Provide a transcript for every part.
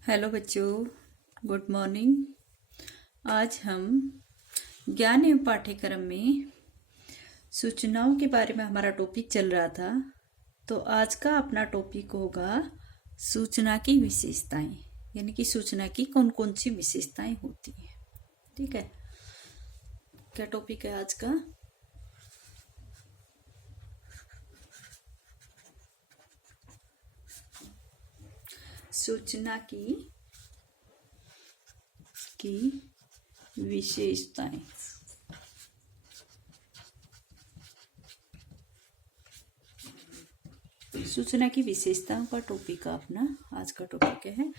Hello बच्चों, good morning. आज हम ज्ञान एवं पाठ्यक्रम में सूचनाओं के बारे में हमारा टॉपिक चल रहा था। तो आज का अपना टॉपिक होगा सूचना की विशेषताएं, यानी कि सूचना की कौन कौन सी विशेषताएं होती हैं। ठीक है, क्या टॉपिक है आज का? सूचना की विशेषताएं। सूचना की विशेषताओं का टॉपिक अपना आज का टॉपिक है।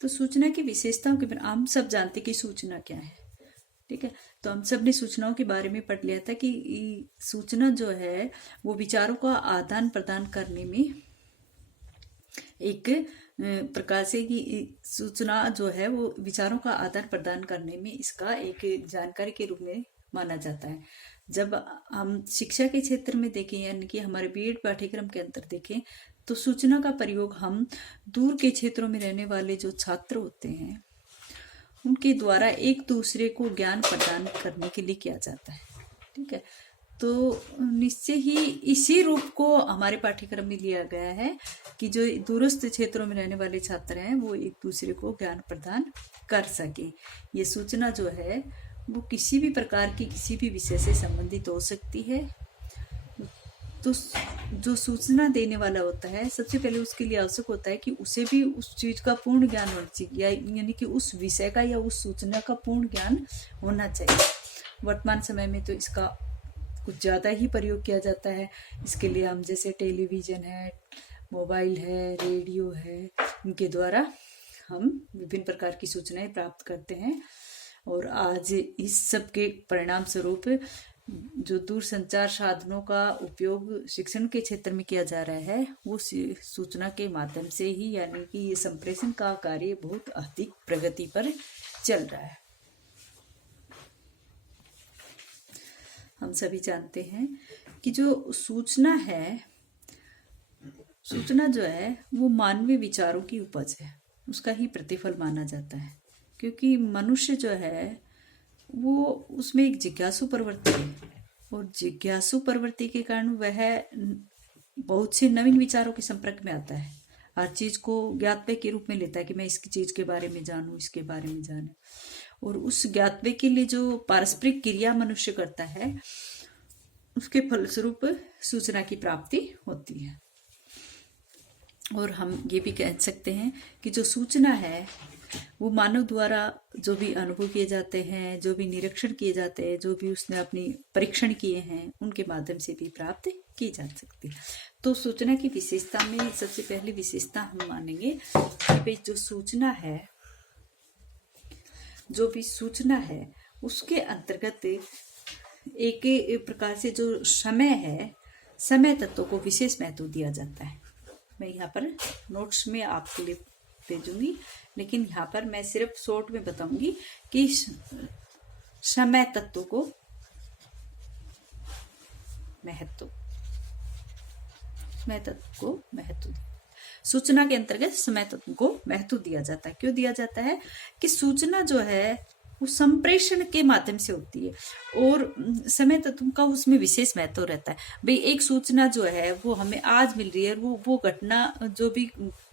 तो सूचना की विशेषताओं के बारे में हम सब जानते कि सूचना क्या है। ठीक है, तो हम सब ने सूचनाओं के बारे में पढ़ लिया था कि सूचना जो है वो विचारों का आदान प्रदान करने में एक प्रकार से कि सूचना जो है वो विचारों का आदान प्रदान करने में इसका एक जानकारी के रूप में माना जाता है। जब हम शिक्षा के क्षेत्र में देखें, यानी कि हमारे बीएड पाठ्यक्रम के अंदर देखें, तो सूचना का प्रयोग हम दूर के क्षेत्रों में रहने वाले जो छात्र होते हैं उनके द्वारा एक दूसरे को ज्ञान प्रदान करने के लिए किया जाता है। ठीक है, तो निश्चय ही इसी रूप को हमारे पाठ्यक्रम में लिया गया है कि जो दूरस्थ क्षेत्रों में रहने वाले छात्र हैं वो एक दूसरे को ज्ञान प्रदान कर सके। ये सूचना जो है वो किसी भी प्रकार की किसी भी विषय से संबंधित हो सकती है। तो जो सूचना देने वाला होता है सबसे पहले उसके लिए आवश्यक होता है कि उसे भी उस चीज का पूर्ण ज्ञान होना चाहिए, यानी कि उस विषय का या उस सूचना का पूर्ण ज्ञान होना चाहिए। वर्तमान समय में तो इसका कुछ ज़्यादा ही प्रयोग किया जाता है। इसके लिए हम जैसे टेलीविज़न है, मोबाइल है, रेडियो है, इनके द्वारा हम विभिन्न प्रकार की सूचनाएं प्राप्त करते हैं। और आज इस सब के परिणाम स्वरूप जो दूरसंचार साधनों का उपयोग शिक्षण के क्षेत्र में किया जा रहा है वो सूचना के माध्यम से ही, यानी कि ये संप्रेषण का कार्य बहुत अधिक प्रगति पर चल रहा है। हम सभी जानते हैं कि जो सूचना जो है वो मानवीय विचारों की उपज है, उसका ही प्रतिफल माना जाता है। क्योंकि मनुष्य जो है वो उसमें एक जिज्ञासु प्रवृत्ति है, और जिज्ञासु प्रवृत्ति के कारण वह बहुत से नवीन विचारों के संपर्क में आता है। हर चीज को ज्ञातव्य के रूप में लेता है कि मैं इसकी चीज के बारे में जानूं, इसके बारे में जानूं। और उस ज्ञातव्य के लिए जो पारस्परिक क्रिया मनुष्य करता है उसके फलस्वरूप सूचना की प्राप्ति होती है। और हम ये भी कह सकते हैं कि जो सूचना है वो मानव द्वारा जो भी अनुभव किए जाते हैं, जो भी निरीक्षण किए जाते हैं, जो भी उसने अपनी परीक्षण किए हैं उनके माध्यम से भी प्राप्त की जा सकती है। तो सूचना की विशेषता में सबसे पहली विशेषता हम मानेंगे कि भाई जो सूचना है उसके अंतर्गत एक प्रकार से जो समय तत्व को विशेष महत्व दिया जाता है। मैं यहाँ पर नोट्स में आपके लिए भेजूंगी, लेकिन यहाँ पर मैं सिर्फ शॉर्ट में बताऊंगी कि समय तत्व को महत्व सूचना के अंतर्गत समय तत्व को महत्व दिया जाता है। क्यों दिया जाता है? कि सूचना जो है वो संप्रेषण के माध्यम से होती है और समय तत्व का उसमें विशेष महत्व रहता है। भाई एक सूचना जो है वो हमें आज मिल रही है, वो घटना जो भी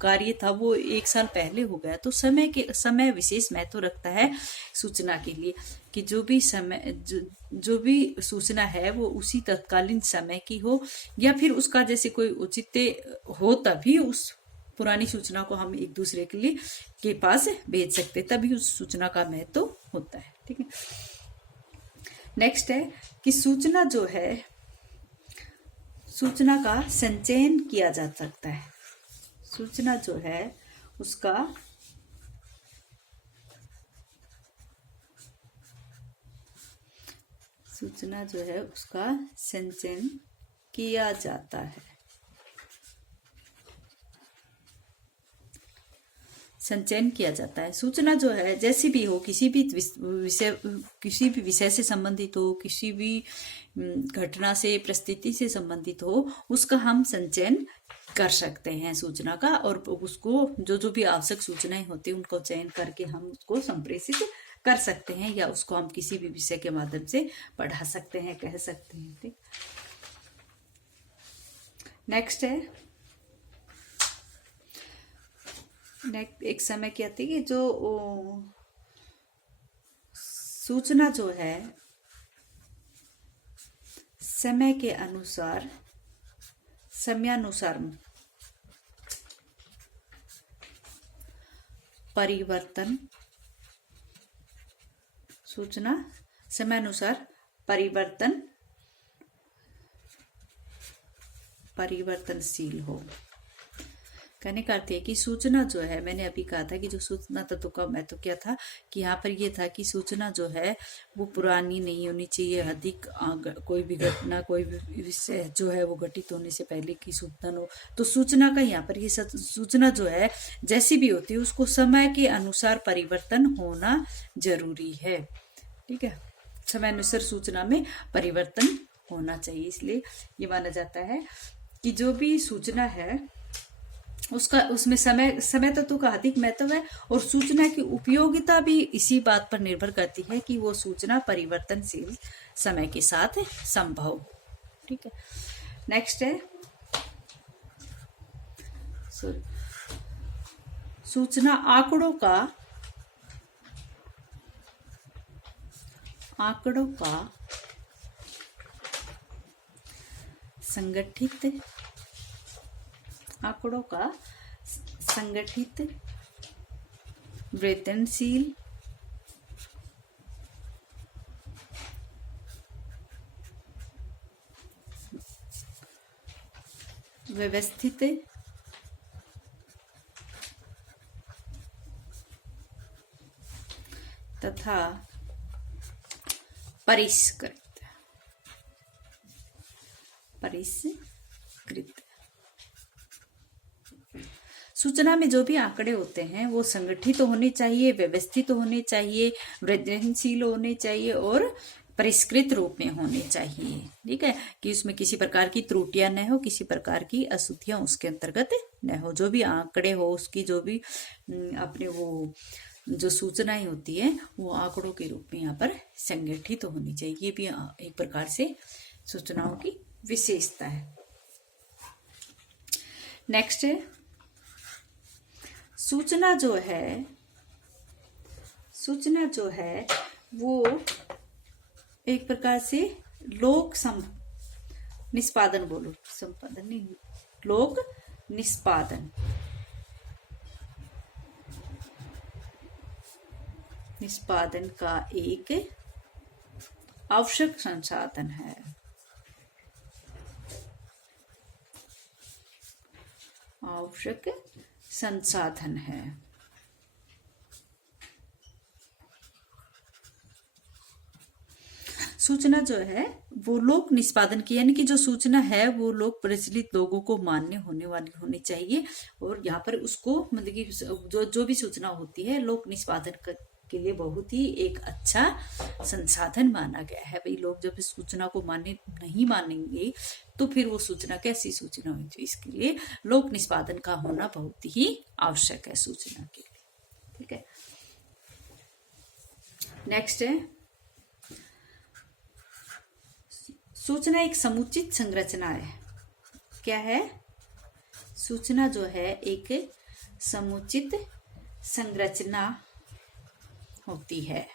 कार्य था वो 1 साल पहले हो गया, तो समय विशेष महत्व रखता है सूचना के लिए कि जो भी सूचना है वो उसी तत्कालीन समय की हो, या फिर उसका जैसे कोई औचित्य हो तभी उस पुरानी सूचना को हम एक दूसरे के पास भेज सकते, तभी उस सूचना का महत्व होता है। ठीक है, नेक्स्ट है कि सूचना जो है सूचना का संचयन किया जा सकता है। सूचना जो है उसका संचयन किया जाता है। संचयन किया जाता है। सूचना जो है जैसी भी हो, किसी भी विषय से संबंधित हो, किसी भी घटना से, परिस्थिति से संबंधित हो, उसका हम संचयन कर सकते हैं सूचना का, और उसको जो भी आवश्यक सूचनाएं होती है उनको चयन करके हम उसको संप्रेषित कर सकते हैं, या उसको हम किसी भी विषय के माध्यम से पढ़ा सकते हैं, कह सकते हैं। ठीक, नेक्स्ट है, एक समय क्या थी कि जो सूचना जो है समय के अनुसार, समयानुसार परिवर्तन, सूचना समयानुसार परिवर्तनशील हो। कहने का अर्थ है कि सूचना जो है, मैंने अभी कहा था कि जो सूचना तत्व का महत्व क्या था, कि यहाँ पर ये था कि सूचना जो है वो पुरानी नहीं होनी चाहिए, अधिक कोई भी घटना, कोई भी विषय जो है वो घटित होने से पहले की सूचना हो। तो सूचना का यहाँ पर ये सूचना जो है जैसी भी होती है उसको समय के अनुसार परिवर्तन होना जरूरी है। ठीक है, समय अनुसार सूचना में परिवर्तन होना चाहिए। इसलिए ये माना जाता है कि जो भी सूचना है उसमें समय तत्व का अधिक महत्व है, और सूचना की उपयोगिता भी इसी बात पर निर्भर करती है कि वो सूचना परिवर्तनशील समय के साथ संभव हो। ठीक है, नेक्स्ट है, सूचना आंकड़ों का संगठित वेतनशील व्यवस्थित तथा परिष्कृत सूचना में जो भी आंकड़े होते हैं वो संगठित होने चाहिए, व्यवस्थित होने चाहिए, वृद्धिशील होने चाहिए और परिष्कृत रूप में होने चाहिए। ठीक है, कि उसमें किसी प्रकार की त्रुटियां न हो, किसी प्रकार की अशुद्धियां उसके अंतर्गत न हो। जो भी आंकड़े हो, उसकी जो भी अपने वो जो सूचनाएं होती है वो आंकड़ों के रूप में यहाँ पर संगठित होनी चाहिए। ये भी एक प्रकार से सूचनाओं की विशेषता है। नेक्स्ट है, सूचना जो है वो एक प्रकार से लोक निष्पादन का एक आवश्यक संसाधन है। सूचना जो है वो लोक निष्पादन की, यानी कि जो सूचना है वो लोक प्रचलित लोगों को मान्य होने वाली होनी चाहिए, और यहाँ पर उसको मतलब कि जो भी सूचना होती है लोक निष्पादन के लिए बहुत ही एक अच्छा संसाधन माना गया है। भाई लोग जब इस सूचना को नहीं मानेंगे तो फिर वो सूचना कैसी सूचना हुई। तो इसके लिए लोक निष्पादन का होना बहुत ही आवश्यक है सूचना के लिए। ठीक है, नेक्स्ट है, सूचना एक समुचित संरचना है। क्या है? सूचना जो है एक समुचित संरचना होती है।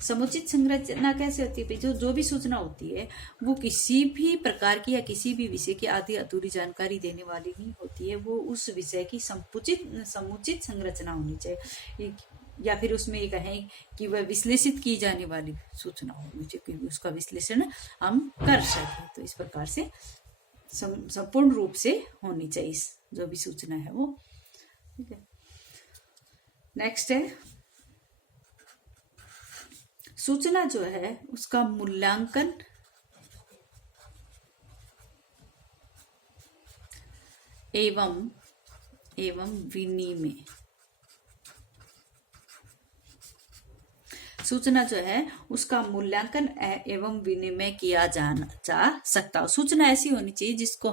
समुचित संरचना कैसे होती है? जो भी सूचना होती है वो किसी भी प्रकार की या किसी भी विषय की आधी अधूरी जानकारी देने वाली नहीं होती है। वो उस विषय की समुचित संरचना होनी चाहिए, या फिर उसमें ये कहें कि वह विश्लेषित की जाने वाली सूचना होनी चाहिए, क्योंकि उसका विश्लेषण हम कर सकें। तो इस प्रकार से संपूर्ण रूप से होनी चाहिए जो भी सूचना है वो। ठीक है, नेक्स्ट है, सूचना जो है उसका मूल्यांकन एवं विनिमय। सूचना जो है उसका मूल्यांकन एवं विनिमय किया जाना जा सकता हो। सूचना ऐसी होनी चाहिए जिसका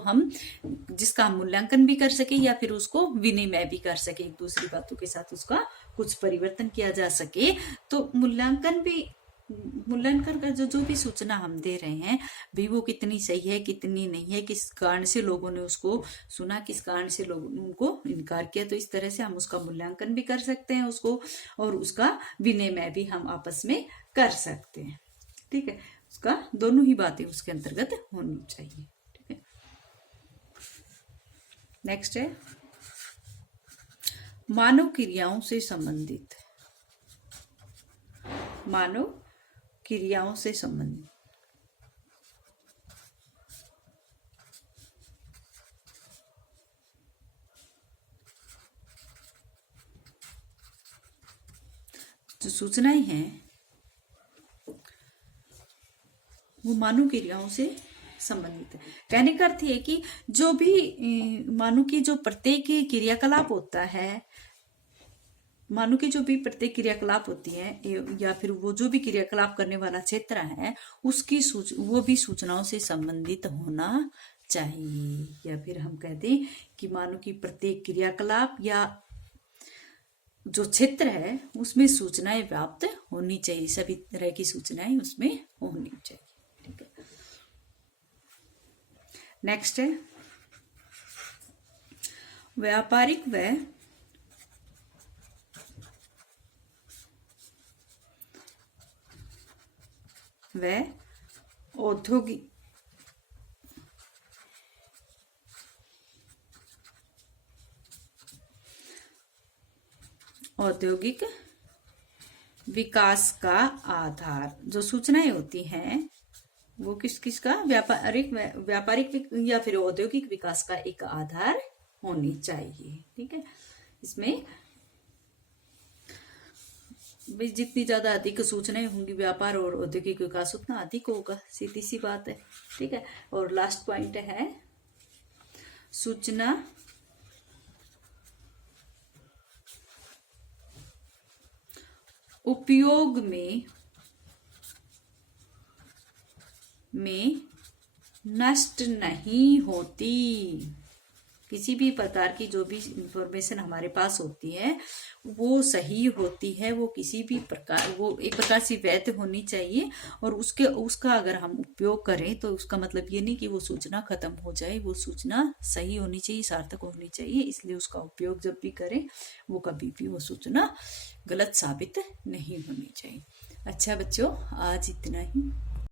हम मूल्यांकन भी कर सके या फिर उसको विनिमय भी कर सके, एक दूसरी बातों के साथ उसका कुछ परिवर्तन किया जा सके। तो मूल्यांकन का जो भी सूचना हम दे रहे हैं भी वो कितनी सही है कितनी नहीं है, किस कारण से लोगों ने उसको सुना, किस कारण से लोगों ने उनको इनकार किया, तो इस तरह से हम उसका मूल्यांकन भी कर सकते हैं उसको, और उसका विनिमय भी हम आपस में कर सकते हैं। ठीक है, उसका दोनों ही बातें उसके अंतर्गत होनी चाहिए। ठीक है, नेक्स्ट है मानव क्रियाओं से संबंधित। मानव क्रियाओं से संबंधित जो सूचनाएं हैं वो मानव क्रियाओं से संबंधित है। कहने का अर्थ है कि जो भी मानव की जो प्रत्येक क्रियाकलाप होता है, मानव की जो भी प्रत्येक क्रियाकलाप होती है या फिर वो जो भी क्रियाकलाप करने वाला क्षेत्र है उसकी वो भी सूचनाओं से संबंधित होना चाहिए। या फिर हम कहते हैं कि मानव की प्रत्येक क्रियाकलाप या जो क्षेत्र है उसमें सूचनाएं व्याप्त होनी चाहिए, सभी तरह की सूचनाएं उसमें होनी चाहिए। ठीक है, नेक्स्ट है व्यापारिक व औद्योगिक विकास का आधार। जो सूचनाएं होती हैं वो किसका व्यापारिक या फिर औद्योगिक विकास का एक आधार होनी चाहिए। ठीक है, इसमें जितनी ज्यादा अधिक सूचनाएं होंगी व्यापार और औद्योगिक विकास उतना अधिक होगा, सीधी सी बात है। ठीक है, और लास्ट पॉइंट है सूचना उपयोग में नष्ट नहीं होती। किसी भी प्रकार की जो भी इंफॉर्मेशन हमारे पास होती है वो सही होती है, वो किसी भी प्रकार वो एक प्रकार से वैध होनी चाहिए, और उसका अगर हम उपयोग करें तो उसका मतलब ये नहीं कि वो सूचना खत्म हो जाए, वो सूचना सही होनी चाहिए, सार्थक होनी चाहिए। इसलिए उसका उपयोग जब भी करें वो कभी भी वो सूचना गलत साबित नहीं होनी चाहिए। अच्छा बच्चों, आज इतना ही।